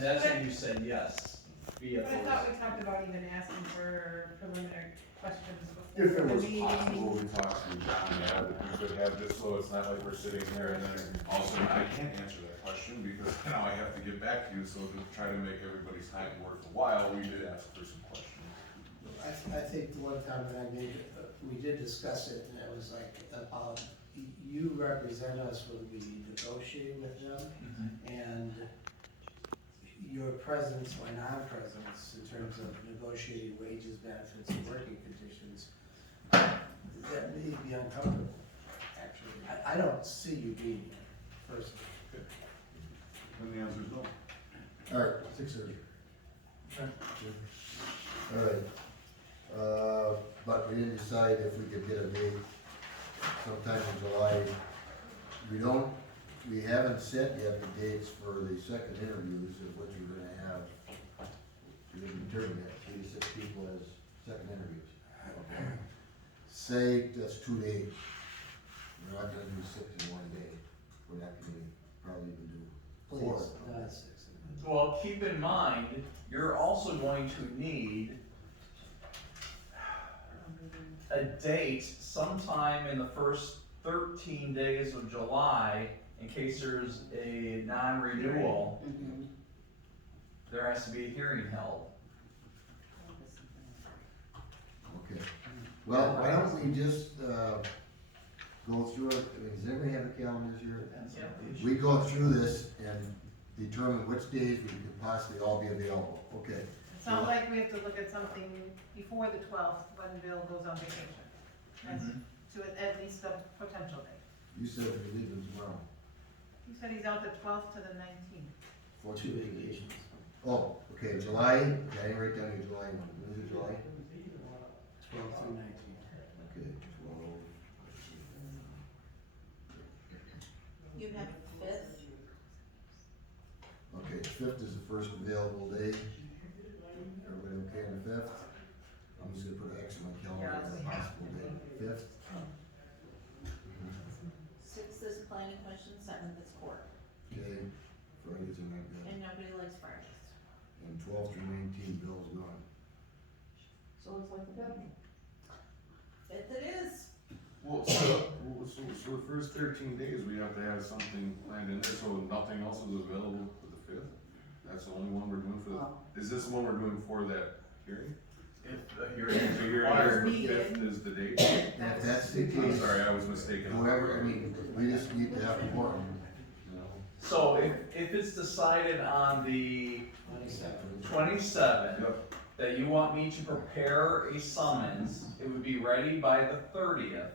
And that's when you said yes, via But I thought voice. we talked about even asking for preliminary questions If before it the was meeting. possible, we talked to John, yeah, that we could have this, so it's not like we're sitting there and then also, I can't answer that question because now I have to get back to you, so to try to make everybody's time worthwhile, we did ask for some questions. I think the one time that I made, we did discuss it, and it was like, you represent us when we negotiate with them, and your presence or non-presence in terms of negotiating wages, benefits, and working conditions, that may be uncomfortable, actually. I don't see you being here, personally. Then the answer is no. All right, 6:30. All right. But we didn't decide if we could get a date sometime in July. We haven't set yet the dates for the second interviews of what you're gonna have. We didn't determine that, 3 to 6 people as second interviews. Okay. Say that's 2 days. We're not gonna do 6 in 1 day. We're not gonna probably even do 4. Please, not 6. Well, keep in mind, you're also going to need a date sometime in the first 13 days of July, in case there's a non-renewal, there has to be a hearing held. Okay, well, why don't we just, go through it, I mean, does everybody have a calendar here? Depends on the issue. We go through this and determine which days we could possibly all be available, okay? It sounds like we have to look at something before the 12th, when Bill goes on vacation. That's to at least a potential date. You said we're leaving tomorrow. He said he's out the 12th to the 19th. For 2 vacations. Oh, okay, July, okay, I didn't write down your July one, when is it July? 12 through 19. Okay, 12. You have 5th, Okay, 5th is the first available day. Everybody okay on the 5th? I'm just gonna put an X on my calendar as a possible day. 5th? 6th is planning commission, 7th is court, Okay, Fridays are not good. and nobody likes Fridays. And 12 through 19, Bill's gone. So it's like the 5th. 5th it is. Well, so the first 13 days, we have to have something planned in there, so nothing else is available for the 5th? That's the only one we're doing for the, is this the one we're doing for that hearing? If the hearing So is here, required. the 5th is the date? And if that's the I'm case, sorry, I was mistaken. whoever, I mean, we just need to have a quorum. So if it's decided on the 27. 27th, Yep. that you want me to prepare a summons, it would be ready by the 30th.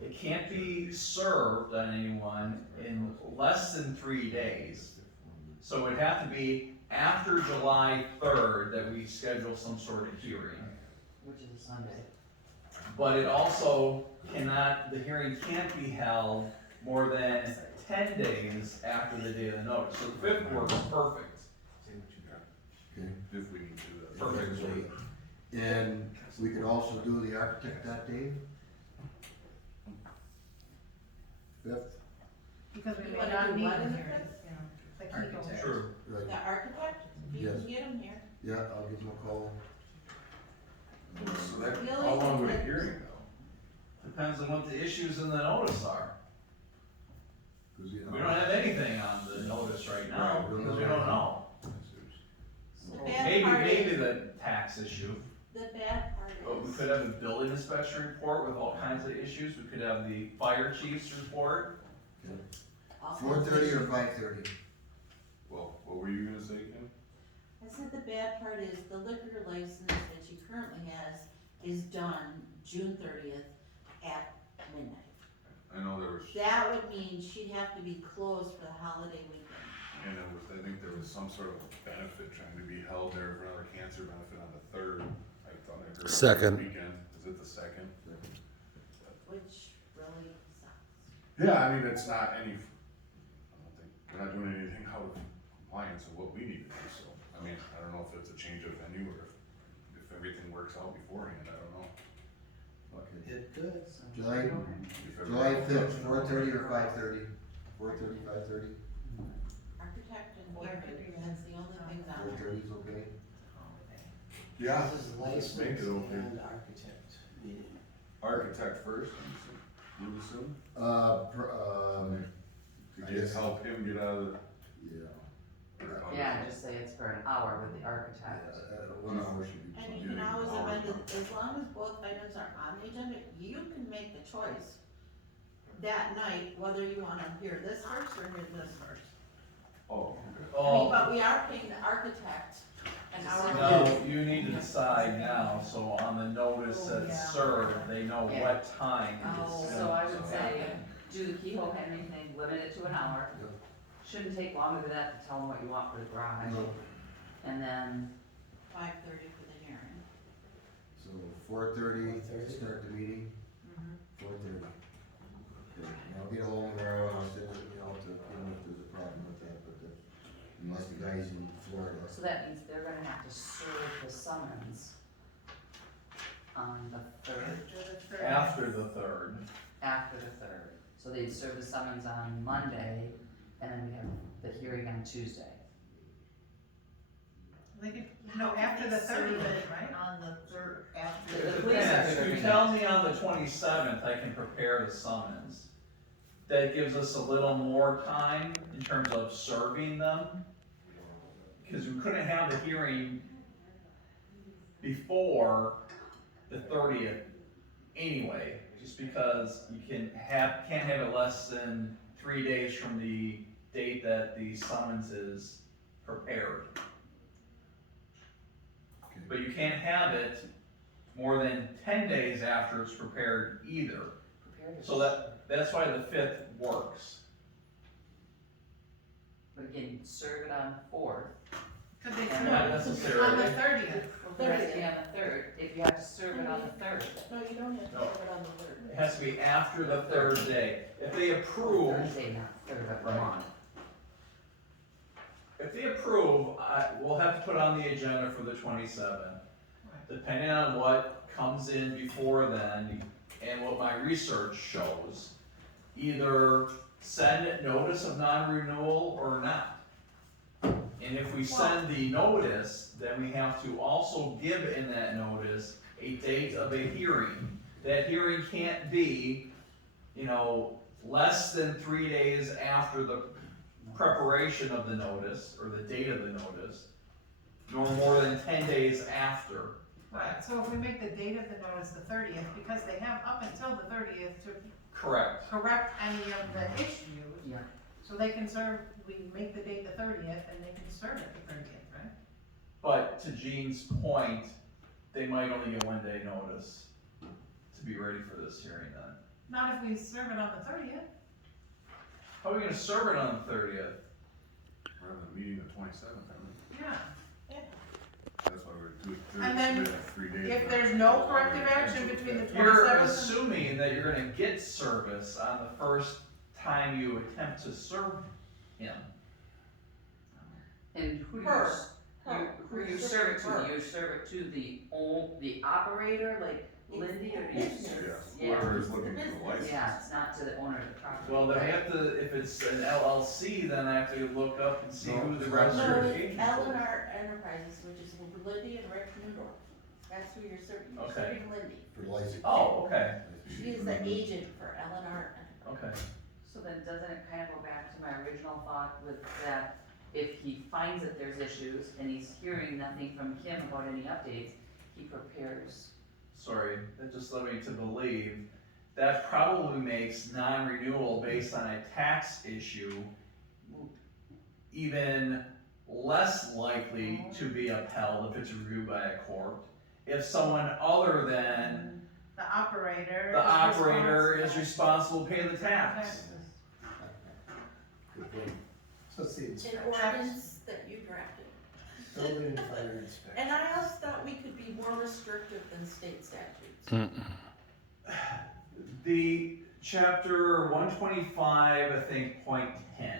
It can't be served on anyone in less than 3 days. So it would have to be after July 3rd that we schedule some sort of hearing. Which is a Sunday. But it also cannot, the hearing can't be held more than 10 days after the date of the notice. So the 5th works perfect. Okay. If we need to do that. Perfect. And we could also do the architect that day? 5th, Because we You may wanna not do need what in a the hearing, fifth? you know, like Architect. Kiko. True. right, The architect, if you Yes. can get him here. yeah, I'll give him a call. So that, The how only long thing would a that- hearing go? Depends on what the issues in the notice are. 'Cause, you know, We don't have anything on the notice right now, Right, we don't because we know. don't know. The bad Maybe, part maybe is, the tax issue, the bad part but we is, could have a building inspection report with all kinds of issues, we could have the fire chief's report. all 4:30 or kinds of- 5:30? Well, what were you gonna say, Kim? I said the bad part is the liquor license that she currently has is done June 30th at midnight. I know there was, That would mean she'd have to be closed for the holiday weekend. and there was, I think there was some sort of benefit trying to be held there for another cancer benefit on the 3rd. I thought I heard. Second. Weekend, is it the 2nd? Which really sucks. Yeah, I mean, it's not any, I don't think, we're not doing anything out of compliance of what we need to do, so, I mean, I don't know if it's a change of venue or if everything works out beforehand, I don't know. Okay. It could. July, If July everybody- 5th, 4:30 or 5:30? 4:30, 5:30? Architect and hearing, that's the only thing Yeah. This is Let's make license it okay. and architect meeting. Architect first, you would assume, to I get, guess- help him get out of the. yeah. or how Yeah, does- just say it's for an hour with the architect. 1 hour should be And fine. you can always amend it, as long as both items are on the agenda, you can make the choice that night, whether you wanna hear this first or hear this first. Oh, okay. I mean, Oh, but we are paying the architect an hour. no, you need to decide now, so on the notice Oh, that's yeah. served, they know Yeah. what time Oh, it's. so I would so- say, do the Kehoe Henry thing, limit it to an hour. Yep. Shouldn't take longer than that to tell them what you want for the garage. No. And then, 5:30 for the hearing. So 4:30, 4:30. start the meeting, Mm-hmm. 4:30. Okay, and I'll get along there, and I'll send it, to him if there's a problem with that, but unless the guy's in Florida. so that means they're gonna have to serve the summons on the third, After the third, after the third. So they'd serve the summons on Monday, and then we have the hearing on Tuesday. They could, How no, can after they the serve 30th, it right? On the third, The after. police are depends, if serving you it. tell me on the 27th, I can prepare the summons. That gives us a little more time in terms of serving them. Because we couldn't have the hearing before the 30th anyway, just because you can't have it less than 3 days from the date that the summons is prepared. Okay. But you can't have it more than 10 days after it's prepared either. Prepared So that's why the 5th works. But again, serve it on the fourth, Could they Yeah, serve not it necessarily. on the 30th? or it has to be on the third, if you have to serve it on the third. No, you don't have to No. have it on the third. It has to be after the third day. If they approve, Thursday, not third of the Right. month. if they approve, we'll have to put on the agenda for the 27th. Depending on what comes in before then and what my research shows, either send notice of non-renewal or not. And if we send the notice, then we have to also give in that notice a date of a hearing. That hearing can't be, less than 3 days after the preparation of the notice, or the date of the notice, nor more than 10 days after. Right, so if we make the date of the notice the 30th, because they have up until the 30th to Correct. correct any of the issues. Yeah. So they can serve, we make the date the 30th, and they can serve it the 30th, right? But to Gene's point, they might only get 1 day notice to be ready for this hearing then. Not if we serve it on the 30th. How are we gonna serve it on the 30th? We're on the meeting the 27th, aren't we? Yeah. That's why we're doing And then Thursday, 3 days. If there's no corrective action between the You're 27th. assuming that you're gonna get service on the first time you attempt to serve him. And who do you, Her. who you serve it to? Do you serve it to the operator, like Lindy, or do you serve? Yeah, whoever is looking for the license. Yeah, it's not to the owner of the property. Well, they have to, if it's an LLC, then I have to look up and see who the No, No, registered it's agent is. L&R Enterprises, which is Lindy and Rick Newdorf. That's who you're serving. You're Okay. serving Lindy. For the license. Oh, okay, She is the agent for L&R Enterprises. okay. So then doesn't it kind of go back to my original thought with that, if he finds that there's issues and he's hearing nothing from Kim about any updates, he prepares. Sorry, that just led me to believe that probably makes non-renewal based on a tax issue even less likely to be upheld if it's reviewed by a court. If someone other than The operator. the operator is responsible. responsible to pay the tax. Taxes. Good point. So it's the An inspection, ordinance that you drafted. building and fire inspection. And I also thought we could be more restrictive than state statutes. The chapter 125, I think, point 10,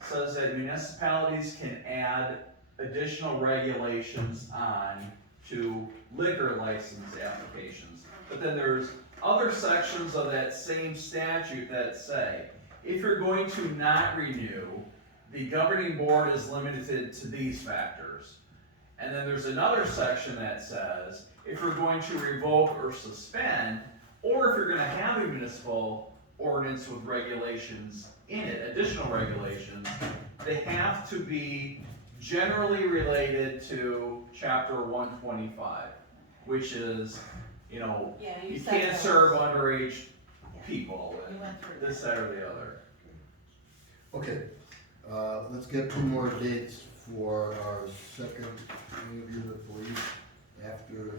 says that municipalities can add additional regulations on to liquor license applications. But then there's other sections of that same statute that say, if you're going to not renew, the governing board is limited to these factors. And then there's another section that says, if you're going to revoke or suspend, or if you're gonna have a municipal ordinance with regulations in it, additional regulations, they have to be generally related to chapter 125, which is, you know, Yeah, you said can't that. serve underage Yeah. people, You and went through this, that. that, or the other. Okay, let's get two more dates for our second interview with police after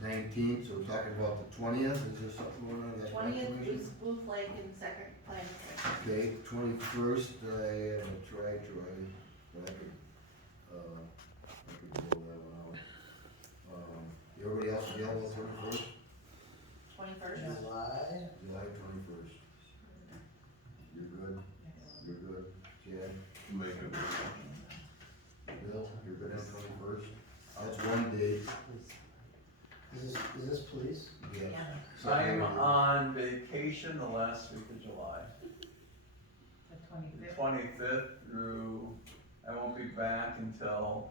the 19th, so we're talking about the 20th, is there something going on at that plan 20th commission? is Blue Lake and second planning commission. Okay, 21st, I am a try, but I could roll that one out. Everybody else available 21st? 21st? July, July 21st. You're good? You're good? Chad? Make it. Bill, you're good on 21st? That's one date. is this police? Yeah. I'm on vacation the last week of July, The the 25th. 25th through, I won't be back until,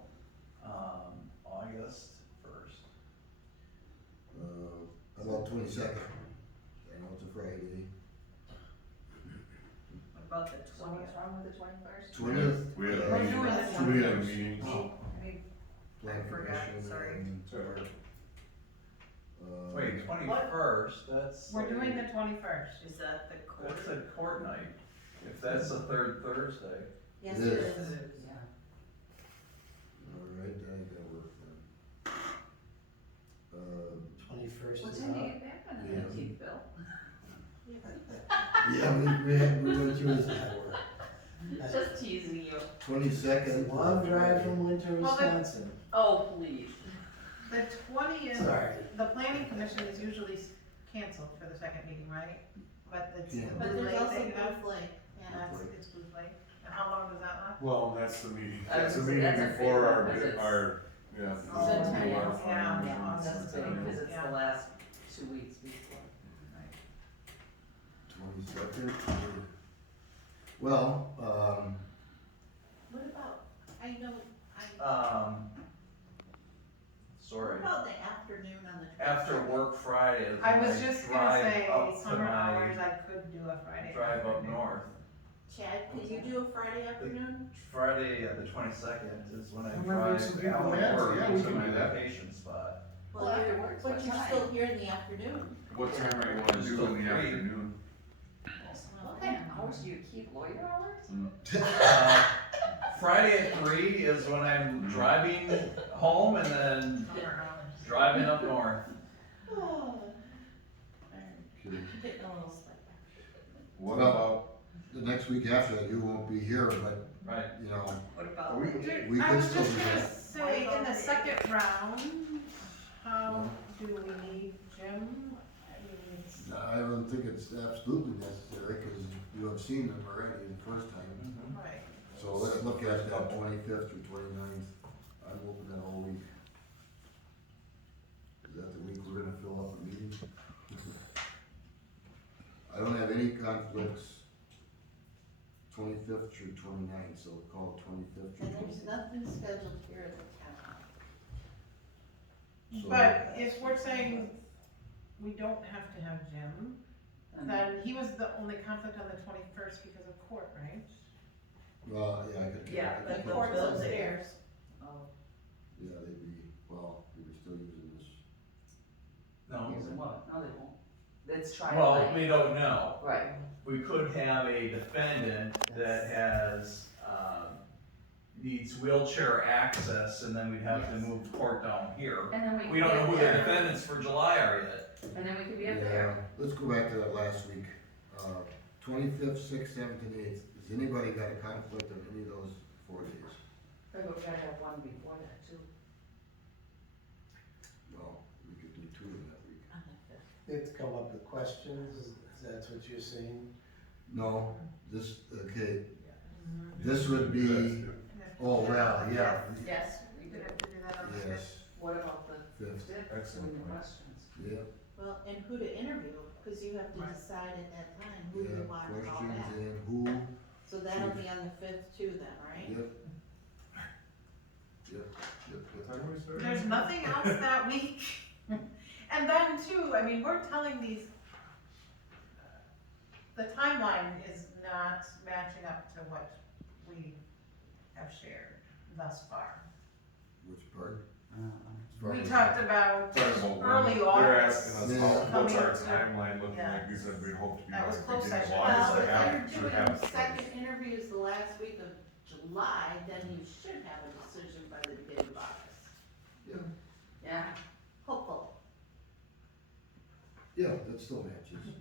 August 1st. How about 22nd? I know it's a Friday. What about the So what's wrong with the 21st? 20th? We had a We're meeting, doing this one we had a first. meeting. Plan I forgot, commission sorry. and, Sorry. Wait, 21st, that's. We're doing the 21st, is that the court? That's a court night, if that's the third Thursday. Yes, It it is. is. Yeah. All right, I gotta work then. 21st What is time do you up. get back on the Yeah. 19th, Bill? Yeah, we went through this before. Just teasing you. 22nd. Long drive from Winter, Well, then- Wisconsin. Oh, please. The 20th, Sorry. the planning commission is usually canceled for the second meeting, right? But it's the Yeah. But Blue there's Lake also that you have, Blue Lake, yeah. that's, it's Blue Lake. And how long does that last? Well, that's the meeting, I was that's the gonna say, meeting that's a before big our, one, 'cause it's- yeah. Oh, we'll do yeah, our yeah, final yeah, meetings That's and big, then- because it's Yeah. the last 2 weeks before. 22nd. Well, What about, I know, Sorry, what about the afternoon on the 22nd? after work Friday is I when was I just gonna drive say, up to summer hours, my, I could do a Friday. drive up afternoon. north. Chad, can you do a Friday afternoon? Friday, the 22nd is when I Remember some drive people out had of to, work yeah, we to can my do that. vacation spot. Well, after work, But what you're time? still here in the afternoon. What time do you wanna do in the Three. afternoon? What kind of hours do you keep, lawyer hours? Friday at 3 is when I'm driving home and then Summer hours. driving up north. Oh. Alright, okay. getting a little slick. What Well- about, The next week after that, you won't be here, but, Right. you know, What about? we I could was still just do gonna that. say, in the second round, how do we need Jim? I mean, it's, I don't think it's absolutely necessary, because you have seen them already the first time. right. So let's look at that 25th through 29th. I'm open that whole week. Is that the week we're gonna fill up a meeting? I don't have any conflicts 25th through 29th, so we'll call it 25th through And there's 29th. nothing scheduled here at the town. So- But if we're saying we don't have to have Jim, And then he was the only conflict on the 21st because of court, right? Well, yeah, I could. Yeah, I could The put court's that- upstairs. Oh, Yeah, they'd be, well, we were still using this. No. using what? No, they won't. It's trial Well, night. we don't know. Right. We could have a defendant that has, needs wheelchair access, and then we'd have to Yes. move the court down here. And then we. We don't could know be who up the there. defendants for July are yet. And then we could be up there. Yeah, let's go back to that last week. 25th, 6th, 7th, and 8th. Has anybody got a conflict on any of those 4 days? I go try to have one before that too. Well, we could do 2 in that week. On the 5th. They have to come up with questions, is that's what you're saying? No, this, okay, this would be, oh, well, yeah, Yes, we We did. have to do that on the 5th. yes, What about the 5th, 5th? Excellent Any point. questions? yeah, Well, and who to interview, cause you have to Right. decide at that time who yeah, you want and all questions that. and who, So that'll be on the 5th too then, right? yep. Yep, yep, what yep. time are we there's nothing else that week. And then too, I mean, we're telling these, the timeline is not matching up to what we have shared thus far. Which part? As far We as- talked about Talking about when early They're August. asking us, Yeah. what's our Coming to- timeline looking yeah. like, we said we'd hope to be That was like close beginning of session. August Well, to have, if to you're have. doing second interviews the last week of July, then you should have a decision by the beginning of August. Yeah, Yeah, Hopeful. yeah, that still matches.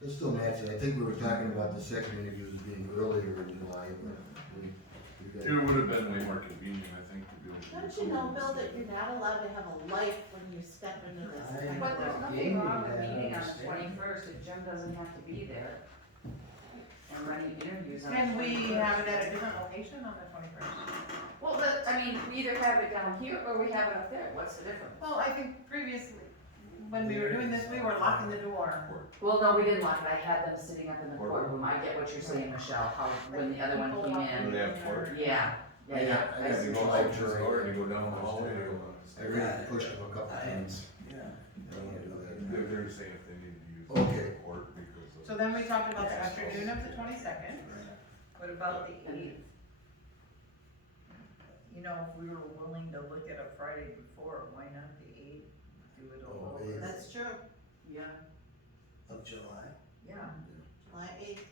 That still matches. I think we were talking about the second interviews being earlier in July, but we got. It would have been way more convenient, I think, to do it. Don't you know, Bill, that you're not allowed to have a life when you step into this? I- kind but of there's role? nothing wrong with Amy, meeting on the understand. 21st if Jim doesn't have to be there. And running interviews on the 21st. Can we have it at a different location on the 21st? Well, but, I mean, we either have it down here or we have it up there, what's the difference? Well, I think previously, when we were doing this, we were locking the door. Well, no, we didn't lock it, I had them sitting up in the Courtroom. courtroom, I get what you're saying, Michelle, how, when the other one People came walking Do in, they have court? yeah, yeah, yeah. I got You to go go out out to the door and you go down the hallway, I or you go down the stairs. really pushed them a couple times. Yeah. I don't wanna do that. They're saying if they need to use Okay. the court because of. So then we talked about the afternoon of the 22nd. What about the 8th? You know, if we were willing to look at a Friday before, why not the 8th? Do it a Oh, little 8th. bit. That's true, Yeah, Of July. yeah, July 8th.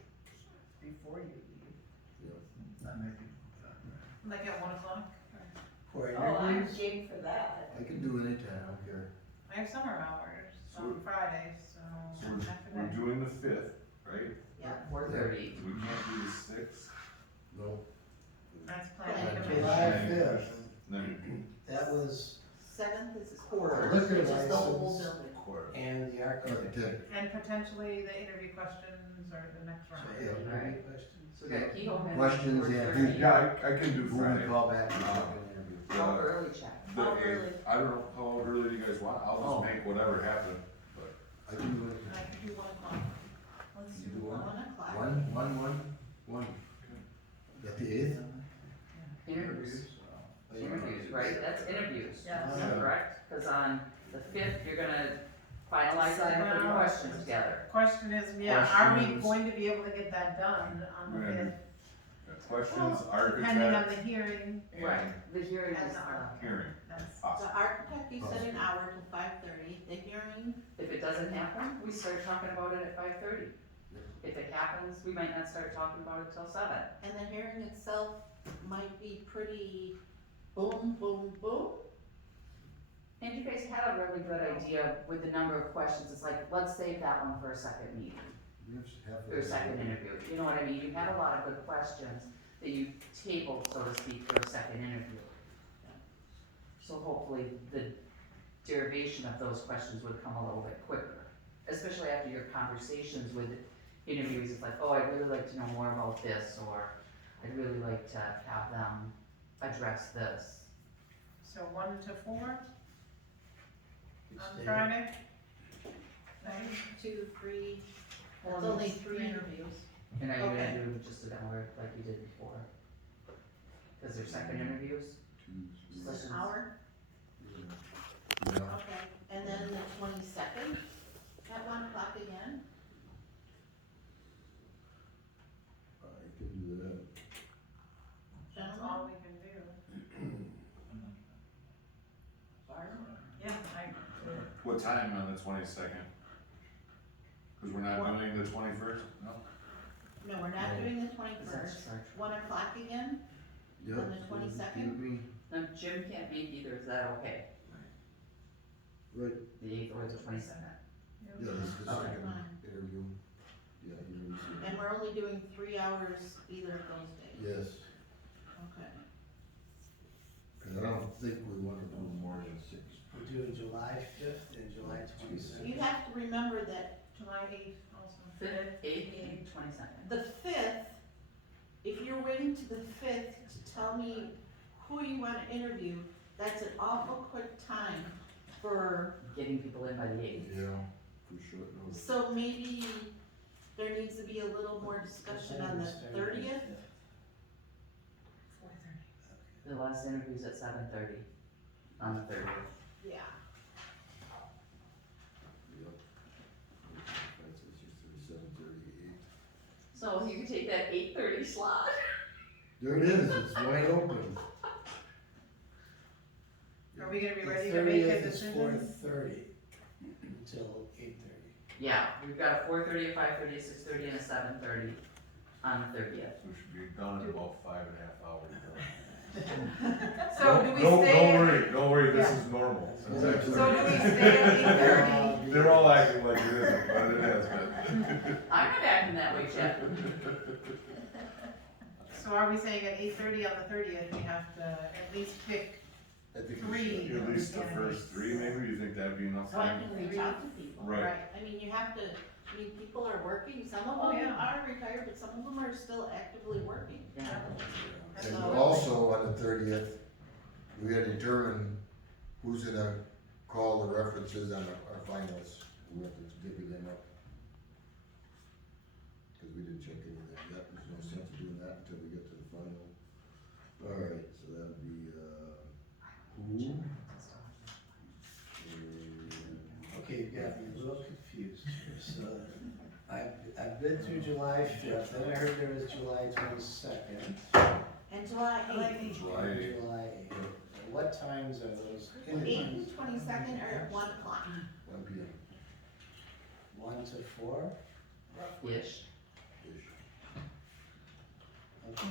before you leave. Like at 1 o'clock. For Oh, I'm interviews, game for that. I can do any time, I don't care. I have summer hours on Fridays, so So after we're that. doing the 5th, right? Yeah. 4:30. We can't do the 6th. No, That's planning Planning commission. July 5th, Then that was 7th is Quarter. court, Liquor which is the whole license. building. court. and the architect. architect, And potentially the interview questions or the next round. Yeah, Alright. any questions? So we got keyhole in. Questions, yeah. 4:30. Yeah, I can do moving Friday. call back to the second interview. How early, Chad? The How 8th. early? I don't know how early do you guys want, I'll Oh. just make whatever happen, but. I can do And I can do 1 o'clock. Let's You do do 1 one? o'clock. One. At the 8th? Interviews. Interviews, right, that's interviews, Yeah. is that correct? Cause on the 5th, you're gonna finalize and put your questions together. Question is, yeah, are we Questions. going to be able to get that done on the We're gonna 5th? Questions, Depending on architect, the hearing, and The hearing and is, the architect. hearing. That's, The Awesome. architect, you said an hour till 5:30, the hearing, if it doesn't happen, we start talking about it at 5:30. If it happens, we might not start talking about it till 7. and the hearing itself might be pretty boom, boom, boom. And you guys had a really good idea with the number of questions, it's like, let's save that one for a second meeting, We have half of or a it. second interview, you know what I mean? You had a lot of good questions that you tabled, so to speak, for a second interview. So hopefully the derivation of those questions would come a little bit quicker, especially after your conversations with interviewees, it's like, oh, I'd really like to know more about this, or I'd really like to have them address this. so 1 to 4 on Stay- Friday? 1, 2, 3, that's Well, only it's 3 interviews. And are you Okay. gonna do just an hour like you did before? Cause they're second interviews, Two, three. Let's- An hour, Yeah. okay, and then the 22nd at 1 o'clock again, I can do that. That's all gentlemen. we can do. Yeah, I, What time on the 22nd? Cause we're not doing the 21st, no? No, we're not doing the is that 21st, church? 1 o'clock again, Yep. On the 22nd? Give me- Now, Jim can't make either, is that okay? Right, The 8th or the 22nd? yeah, this is the Okay. second Fine. interview. Yeah, you already and we're only doing 3 hours either of those days. Yes, Okay. cause I don't think we wanna do more than 6. We're doing July 5th and July 22nd. You have to remember that July 8th also. 5th, 8th, and 22nd. the 5th, if you're waiting to the 5th to tell me who you wanna interview, that's an awful quick time for, Getting people in by the 8th. Yeah, for sure, no. so maybe there needs to be a little more discussion on the 30th? The last interview's at 7:30. on the 30th. Yeah. Yep. That's just 37:38. So you can take that 8:30 slot. There it is, it's wide open. Are we gonna be The ready to make a 30th is decision? 4:30 until 8:30. Yeah, we've got a 4:30, a 5:30, a 6:30, and a 7:30 on the 30th. We should be done in about 5.5 hours. So do we Don't stay? don't worry, this Yeah. is normal. Since So I've So do started. we stay at 8:30? They're all acting like it isn't, but it has been. I'm not acting that way, Jeff. So are we saying at 8:30 on the 30th, we have to at least pick I think we three? should. At least the first three, maybe, you think that'd be enough So I time? can reach out to people. Right. I mean, you have to, I mean, people are working, some of Oh, them yeah. are retired, but some of them are still actively working. Yeah. And So- also on the 30th, we had determined who's gonna call the references on our finals. We have to divvy them up. Cause we didn't check into that yet, there's no sense of doing that until we get to the final. Alright, so that'd be, who? Okay, you got me a little confused here, so I've been through July 5th, then I heard there was July 22nd. And July eighth, July and 8th. July 8th. What times are those? 8th and 22nd are at 1 o'clock. 1 PM. 1 to 4? Ish. Ish. Okay.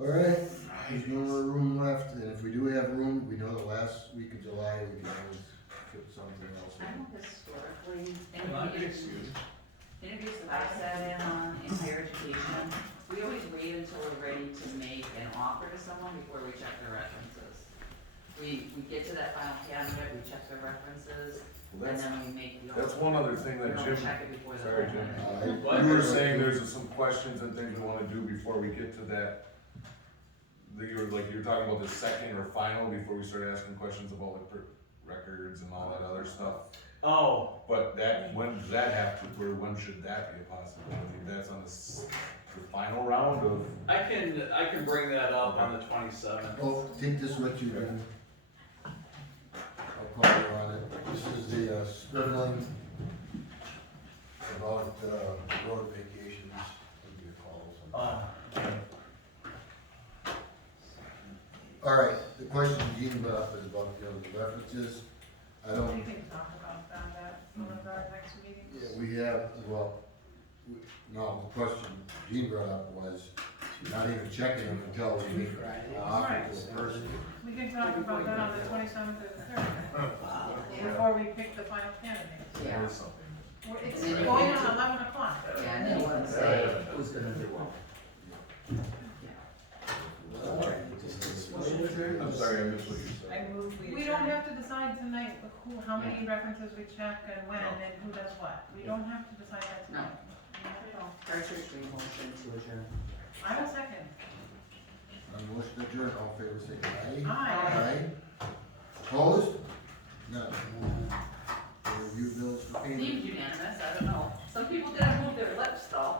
Alright, there's no more room left, and if we do have room, we know the last week of July, we can always put something else I in. know historically, Not interviews excuse. that I've sat in on in higher education, we always wait until we're ready to make an offer to someone before we check their references. We get to that final candidate, we check their references, Well, and that's, then we make the offer. that's one other thing We that don't Jim, check it before the. sorry, Jim. I- You were saying there's some questions and things we wanna do before we get to that. That you were talking about the second or final before we start asking questions about like records and all that other stuff. Oh, But that, when does that have to, or when should that be a possibility? That's on the final round of, I can bring that up on the 27th. Oh, take this with you, then. I'll call you on it. This is the scribbling about road vacations. I'll give you a call sometime. All right, the question Gene brought up is about, the references. I We don't, can talk about that at one of our next meetings. yeah, we have, no, the question Gene brought up was not even checking them until we make an offer to a person. We can talk about that on the 27th or the 30th, before we pick the final candidate. Yeah, there is something. It's And then you going can- on 11 o'clock. yeah, and then you can say who's gonna do what. I'm sorry, I missed what you said. I move We don't have to decide tonight who, how many references we check and when and who does what. We don't have to decide that No. tonight. Cartridge motion to adjourn. I will second. On motion adjourned, all in favor, say aye. Aye. Aye. Opposed? None. Review bills for payment. Seems unanimous, I don't know. Some people didn't move their lips though.